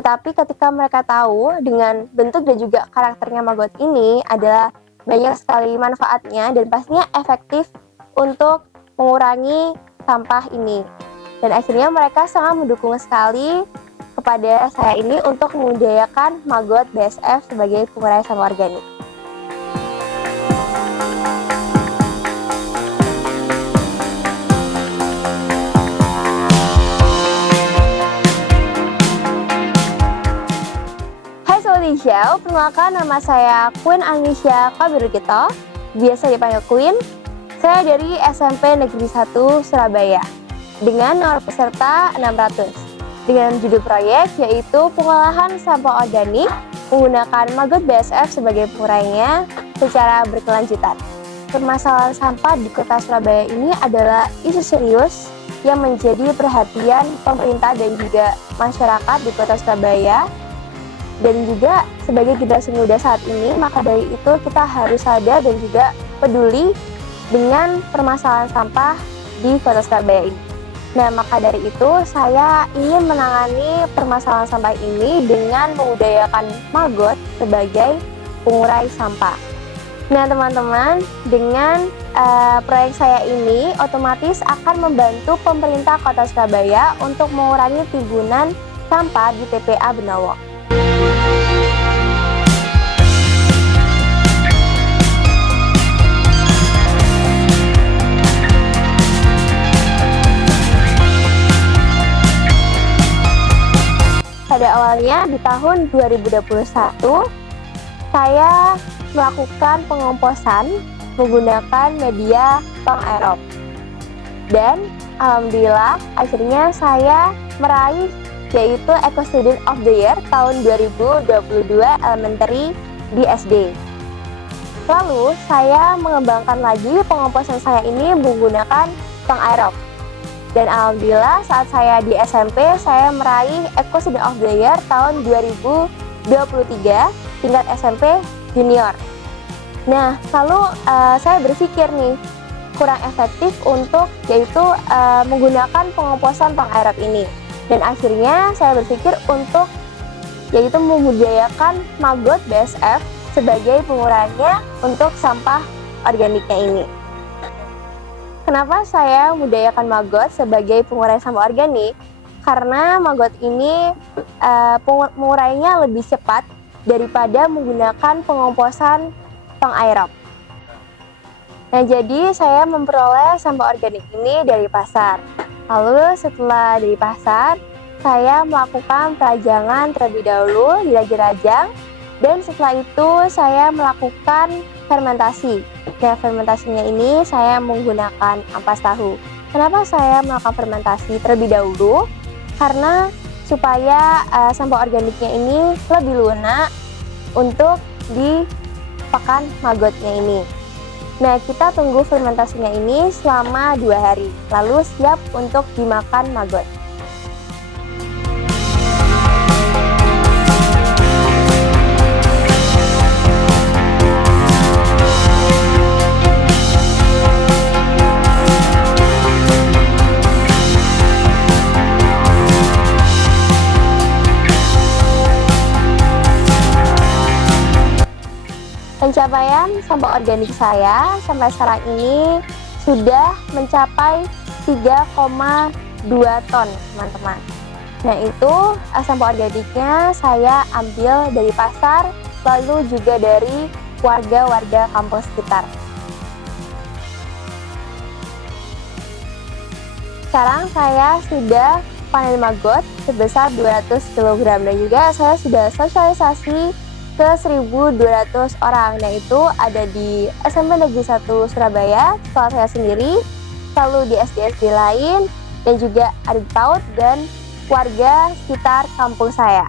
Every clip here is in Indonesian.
Tetapi ketika mereka tahu dengan bentuk dan juga karakternya maggot ini adalah banyak sekali manfaatnya dan pastinya efektif untuk mengurangi sampah ini. Dan akhirnya mereka sangat mendukung sekali kepada saya ini untuk membudidayakan maggot BSF sebagai pengurai sampah organik. Indonesia, perkenalkan nama saya Queen Anisha Kabirukito, biasa dipanggil Queen. Saya dari SMP Negeri 1 Surabaya, dengan nomor peserta 600, dengan judul proyek yaitu pengolahan sampah organik menggunakan maggot BSF sebagai pengurainya secara berkelanjutan. Permasalahan sampah di kota Surabaya ini adalah isu serius yang menjadi perhatian pemerintah dan juga masyarakat di kota Surabaya. Dan juga sebagai generasi muda saat ini, maka dari itu kita harus sadar dan juga peduli dengan permasalahan sampah di kota Surabaya ini. Nah, maka dari itu saya ingin menangani permasalahan sampah ini dengan membudidayakan maggot sebagai pengurai sampah. Nah, teman-teman, dengan proyek saya ini otomatis akan membantu pemerintah kota Surabaya untuk mengurangi timbunan sampah di TPA Benawo. Pada awalnya di tahun 2021, saya melakukan pengomposan menggunakan media tong aerob. Dan alhamdulillah akhirnya saya meraih yaitu Eco Student of the Year tahun 2022 Elementary di SD. Lalu saya mengembangkan lagi pengomposan saya ini menggunakan tong aerob. Dan alhamdulillah saat saya di SMP, saya meraih Eco Student of the Year tahun 2023 tingkat SMP junior. Nah, lalu saya berpikir nih, kurang efektif untuk yaitu menggunakan pengomposan tong aerob ini. Dan akhirnya saya berpikir untuk yaitu membudidayakan maggot BSF sebagai pengurainya untuk sampah organiknya ini. Kenapa saya membudidayakan maggot sebagai pengurai sampah organik? Karena maggot ini pengurainya lebih cepat daripada menggunakan pengomposan tong aerob. Nah, jadi saya memperoleh sampah organik ini dari pasar. Lalu setelah dari pasar, saya melakukan perajangan terlebih dahulu di rajang-rajang, dan setelah itu saya melakukan fermentasi. Nah, fermentasinya ini saya menggunakan ampas tahu. Kenapa saya melakukan fermentasi terlebih dahulu? Karena supaya sampah organiknya ini lebih lunak untuk di pakan maggotnya ini. Nah, kita tunggu fermentasinya ini selama 2 hari, lalu siap untuk dimakan maggot. Pencapaian sampah organik saya sampai sekarang ini sudah mencapai 3,2 ton, teman-teman. Nah, itu sampah organiknya saya ambil dari pasar, lalu juga dari warga-warga kampung sekitar. Sekarang saya sudah panen maggot sebesar 200 kg dan juga saya sudah sosialisasi ke 1.200 orang. Nah, itu ada di SMP Negeri 1 Surabaya, sekolah saya sendiri, lalu di SD-SD lain, dan juga ada di PAUD dan warga sekitar kampung saya.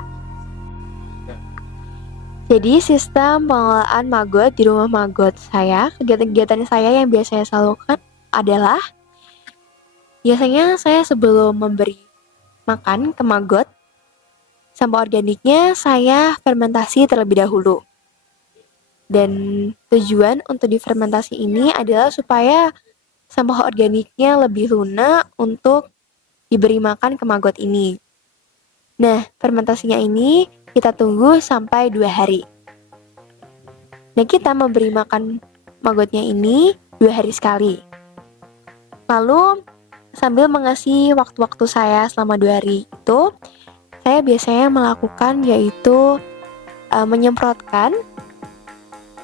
Jadi sistem pengelolaan maggot di rumah maggot saya, kegiatan-kegiatan saya yang biasanya saya lakukan adalah biasanya saya sebelum memberi makan ke maggot, sampah organiknya saya fermentasi terlebih dahulu. Dan tujuan untuk difermentasi ini adalah supaya sampah organiknya lebih lunak untuk diberi makan ke maggot ini. Nah, fermentasinya ini kita tunggu sampai 2 hari. Nah, kita memberi makan magotnya ini 2 hari sekali. Lalu, sambil mengisi waktu-waktu saya selama 2 hari itu, saya biasanya melakukan yaitu menyemprotkan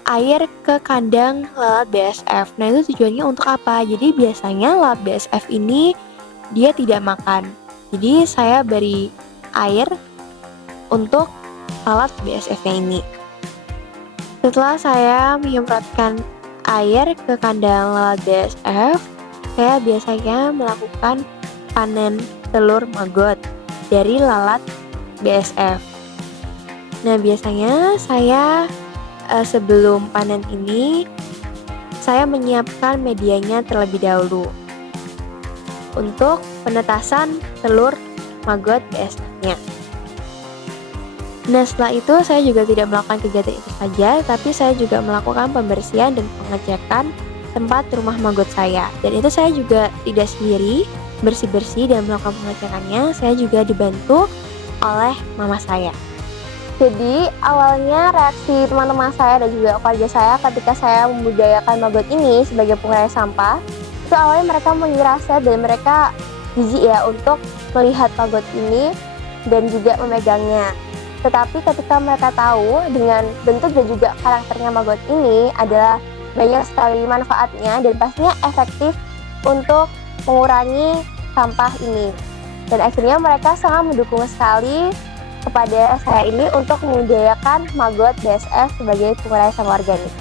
air ke kandang lalat BSF. Nah, itu tujuannya untuk apa? Jadi biasanya lalat BSF ini dia tidak makan. Jadi saya beri air untuk lalat BSF-nya ini. Setelah saya menyemprotkan air ke kandang lalat BSF, saya biasanya melakukan panen telur maggot dari lalat BSF. Nah, biasanya saya sebelum panen ini, saya menyiapkan medianya terlebih dahulu untuk penetasan telur maggot BSF-nya. Nah, setelah itu saya juga tidak melakukan kegiatan itu saja, tapi saya juga melakukan pembersihan dan pengecekan tempat rumah maggot saya. Dan itu saya juga tidak sendiri bersih-bersih dan melakukan pengecekannya, saya juga dibantu oleh mama saya. Jadi awalnya reaksi teman-teman saya dan juga keluarga saya ketika saya membudidayakan maggot ini sebagai pengurai sampah, itu awalnya mereka mengira saya dan mereka jijik ya untuk melihat maggot ini dan juga memegangnya. Tetapi ketika mereka tahu dengan bentuk dan juga karakternya maggot ini adalah banyak sekali manfaatnya dan pastinya efektif untuk mengurangi sampah ini. Dan akhirnya mereka sangat mendukung sekali kepada saya ini untuk membudidayakan maggot BSF sebagai pengurai sampah organik.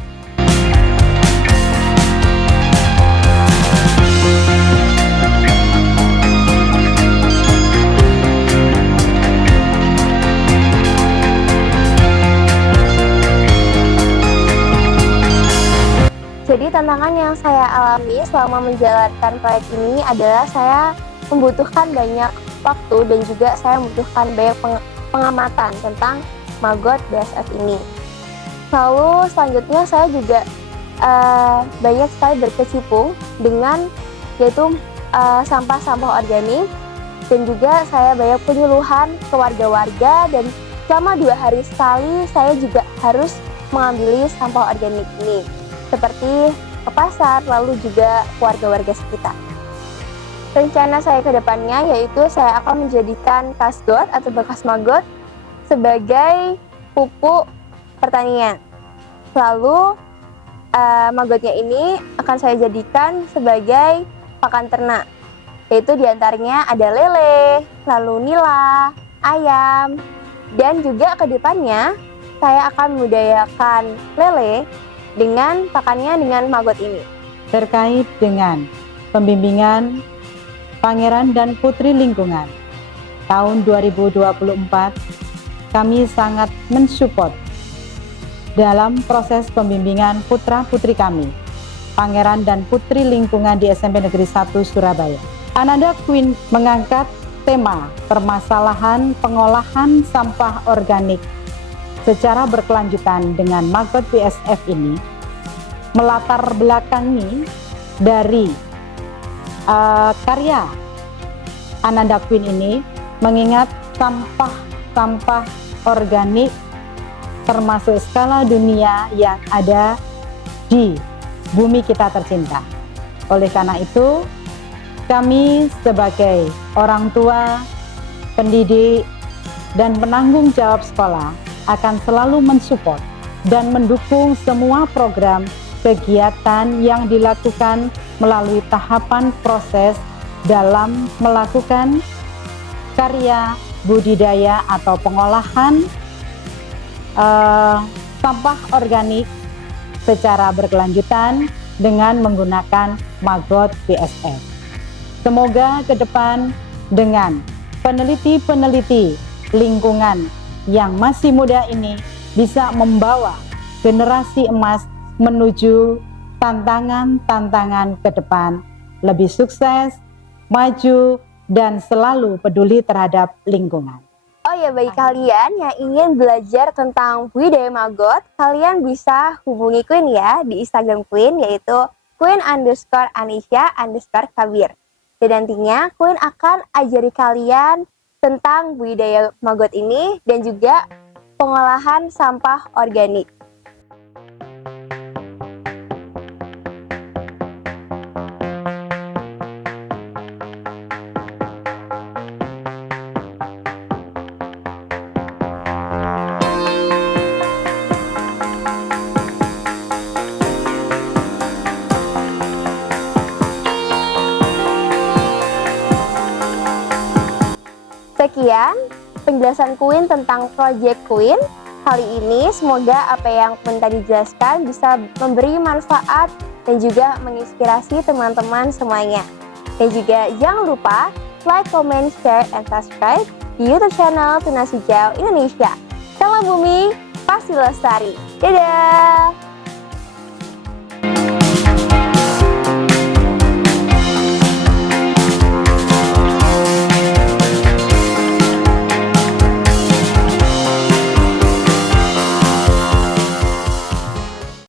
Jadi tantangan yang saya alami selama menjalankan proyek ini adalah saya membutuhkan banyak waktu dan juga saya membutuhkan banyak pengamatan tentang maggot BSF ini. Lalu selanjutnya saya juga banyak sekali berkecimpung dengan yaitu sampah-sampah organik dan juga saya banyak penyuluhan ke warga-warga dan selama 2 hari sekali saya juga harus mengambil sampah organik ini seperti ke pasar lalu juga warga-warga sekitar. Rencana saya ke depannya yaitu saya akan menjadikan kasgot atau bekas maggot sebagai pupuk pertanian. Lalu maggotnya ini akan saya jadikan sebagai pakan ternak, yaitu diantaranya ada lele, lalu nila, ayam, dan juga ke depannya saya akan membudidayakan lele dengan pakannya dengan maggot ini. Terkait dengan pembimbingan Pangeran dan Putri Lingkungan tahun 2024, kami sangat mensupport dalam proses pembimbingan putra-putri kami, Pangeran dan Putri Lingkungan di SMP Negeri 1 Surabaya. Ananda Queen mengangkat tema permasalahan pengolahan sampah organik secara berkelanjutan dengan maggot BSF ini, melatar belakangi dari karya Ananda Queen ini, mengingat sampah organik termasuk skala dunia yang ada di bumi kita tercinta. Oleh karena itu, kami sebagai orang tua, pendidik, dan penanggung jawab sekolah akan selalu mensupport dan mendukung semua program kegiatan yang dilakukan melalui tahapan proses dalam melakukan karya budidaya atau pengolahan sampah organik secara berkelanjutan dengan menggunakan maggot BSF. Semoga ke depan dengan peneliti-peneliti lingkungan yang masih muda ini bisa membawa generasi emas menuju tantangan-tantangan ke depan lebih sukses, maju, dan selalu peduli terhadap lingkungan. Oh ya, bagi kalian yang ingin belajar tentang budidaya maggot, kalian bisa hubungi Queen ya di Instagram Queen, yaitu Queen_Anisha_Kabir. Dan nantinya Queen akan ajari kalian tentang budidaya maggot ini dan juga pengolahan sampah organik. Sekian penjelasan Queen tentang Project Queen. Kali ini semoga apa yang Queen tadi jelaskan bisa memberi manfaat dan juga menginspirasi teman-teman semuanya. Dan juga jangan lupa like, comment, share, and subscribe di YouTube channel Tunas Hijau Indonesia. Salam Bumi, pasti lestari. Dadah!